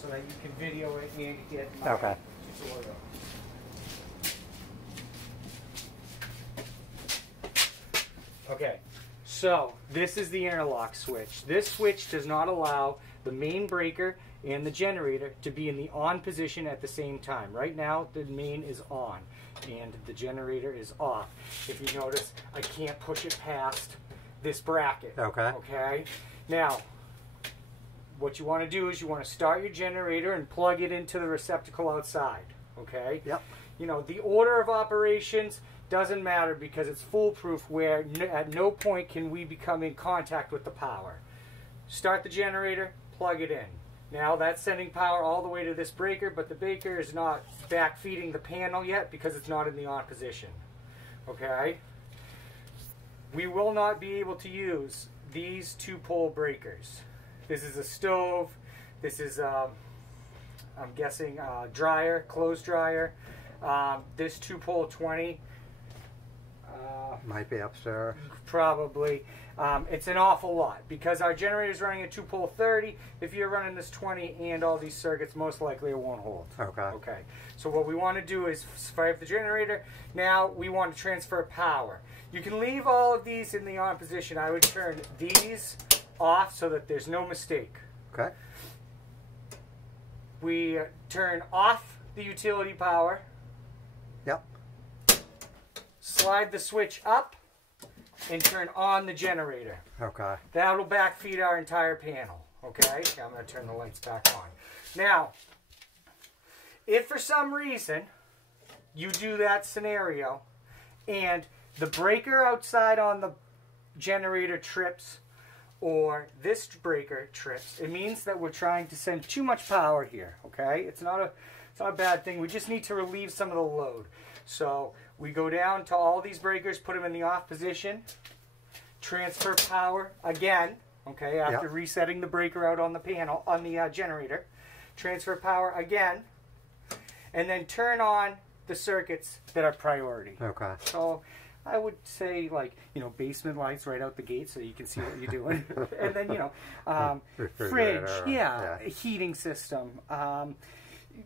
so that you can video it and get my tutorial. Okay, so this is the interlock switch. This switch does not allow the main breaker and the generator to be in the on position at the same time. Right now, the main is on and the generator is off. If you notice, I can't push it past this bracket. Okay. Okay. Now, what you want to do is you want to start your generator and plug it into the receptacle outside. Okay. Yep. You know, the order of operations doesn't matter because it's foolproof, where at no point can we become in contact with the power. Start the generator, plug it in. Now that's sending power all the way to this breaker, but the breaker is not back feeding the panel yet because it's not in the on position. Okay? We will not be able to use these 2-pole breakers. This is a stove. This is, I'm guessing, dryer, clothes dryer. This 2-pole 20. Might be upstairs. Probably. It's an awful lot because our generator is running a 2-pole 30. If you're running this 20 and all these circuits, most likely it won't hold. Okay. Okay. So what we want to do is fire up the generator. Now we want to transfer power. You can leave all of these in the on position. I would turn these off so that there's no mistake. Okay. We turn off the utility power. Yep. Slide the switch up and turn on the generator. Okay. That'll backfeed our entire panel. Okay? I'm going to turn the lights back on. Now, if for some reason you do that scenario and the breaker outside on the generator trips or this breaker trips, it means that we're trying to send too much power here. Okay? It's not a bad thing. We just need to relieve some of the load. So we go down to all these breakers, put them in the off position, transfer power again, okay, after resetting the breaker out on the panel, on the generator, transfer power again, and then turn on the circuits that are priority. Okay. So I would say, like, you know, basement lights right out the gate so you can see what you're doing. And then, you know, fridge, heating system.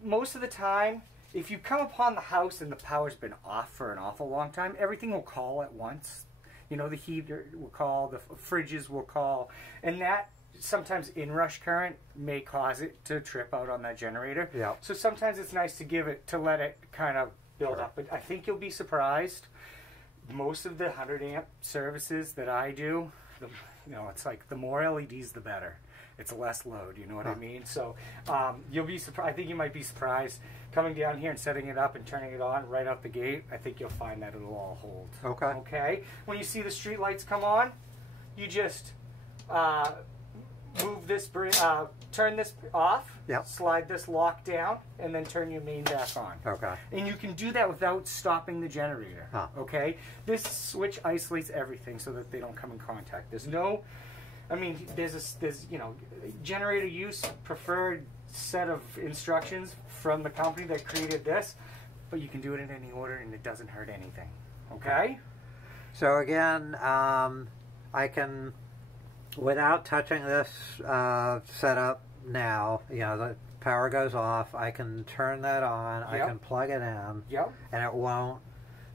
Most of the time, if you come upon the house and the power's been off for an awful long time, everything will call at once. You know, the heater will call, the fridges will call, and that sometimes inrush current may cause it to trip out on that generator. Yeah. So sometimes it's nice to let it kind of build up. But I think you'll be surprised. Most of the 100 amp services that I do, you know, it's like the more LEDs, the better. It's less load, you know what I mean? So you'll be surprised. I think you might be surprised coming down here and setting it up and turning it on right out the gate. I think you'll find that it'll all hold. Okay. Okay. When you see the street lights come on, you just move this, turn this off, slide this lock down, and then turn your main back on. Okay. And you can do that without stopping the generator. Okay. This switch isolates everything so that they don't come in contact. There's no, I mean, there's you know, generator use preferred set of instructions from the company that created this, but you can do it in any order and it doesn't hurt anything. Okay? So again, I can, without touching this setup now, you know, the power goes off, I can turn that on, I can plug it in, and it won't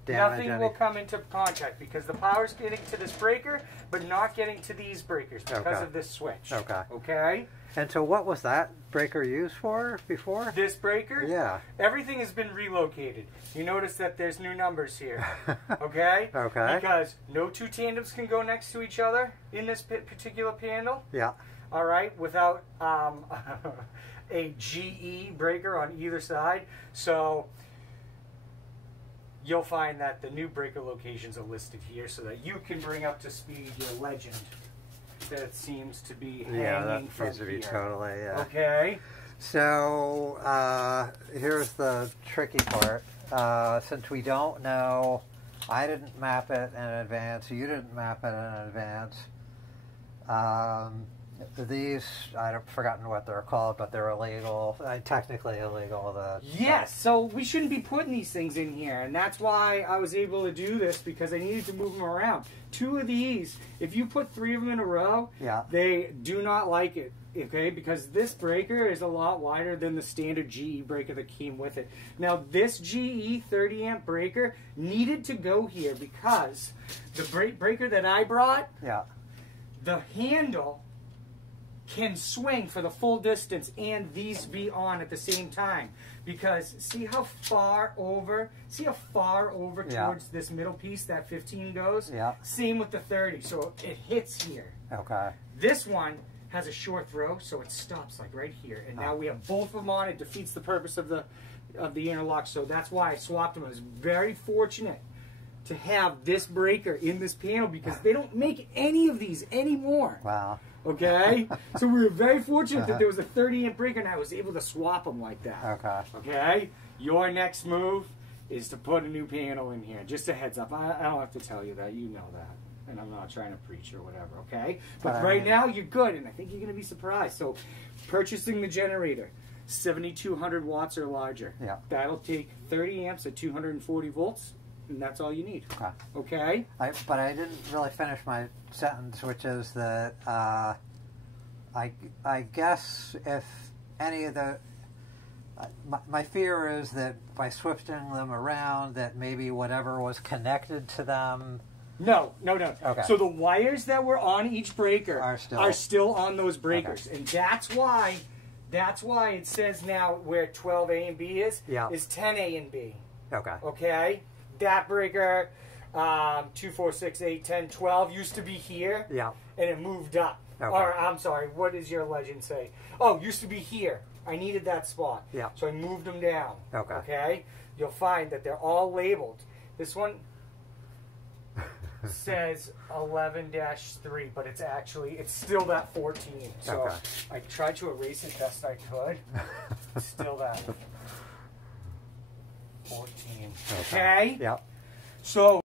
damage Nothing will come into contact because the power's getting to this breaker, but not getting to these breakers because of this switch. Okay. Okay? And so what was that breaker used for before? This breaker? Yeah. Everything has been relocated. You notice that there's new numbers here. Okay? Okay. Because no two tandems can go next to each other in this particular panel. Yeah. All right? Without a GE breaker on either side. So you'll find that the new breaker locations are listed here so that you can bring up to speed your legend that seems to be hanging from needs to be here. totally, Okay. So here's the tricky part. Since we don't know, I didn't map it in advance, you didn't map it in advance, These, I've forgotten what they're called, but they're illegal. Technically illegal. Yes, so we shouldn't be putting these things in here, and that's why I was able to do this, because I needed to move them around. 2 of these, if you put 3 of them in a row, Yeah. they do not like it, okay? Because this breaker is a lot wider than the standard GE breaker that came with it. Now, this GE 30 amp breaker needed to go here because the breaker that I brought, Yeah. the handle can swing for the full distance and these be on at the same time, because see how far over Yeah. towards this middle piece that 15 goes. Yeah. Same with the 30, so it hits here. Okay. This one has a short throw, so it stops like right here, and now we have both of them on. It defeats the purpose of the interlock, so that's why I swapped them. I was very fortunate to have this breaker in this panel, because they don't make any of these anymore. Wow. Okay? So we were very fortunate that there was a 30 amp breaker and I was able to swap them like that. Okay. Okay? Your next move is to put a new panel in here. Just a heads up. I don't have to tell you that. You know that. And I'm not trying to preach or whatever, okay? But right now you're good, and I think you're going to be surprised. So purchasing the generator, 7,200 watts or larger. Yeah. That'll take 30 amps at 240 volts. And that's all you need. Okay. Okay? But I didn't really finish my sentence, which is that I guess if any of the my fear is that by switching them around, that maybe whatever was connected to them. No. Okay. So the wires that were on each breaker Are still on those breakers, Okay. and that's why it says now where 12A and B is 10A and B. Okay. Okay, that breaker 2, 4, 6, 8, 10, 12 used to be here. Yeah. And it moved up. Okay. Or I'm sorry, what does your legend say? Oh, used to be here. I needed that spot. Yeah. So I moved them down. Okay. Okay. You'll find that they're all labeled. This one says 11-3, but it's still that 14. So Okay. I tried to erase it best I could. It's still that 14. Okay? Yep. So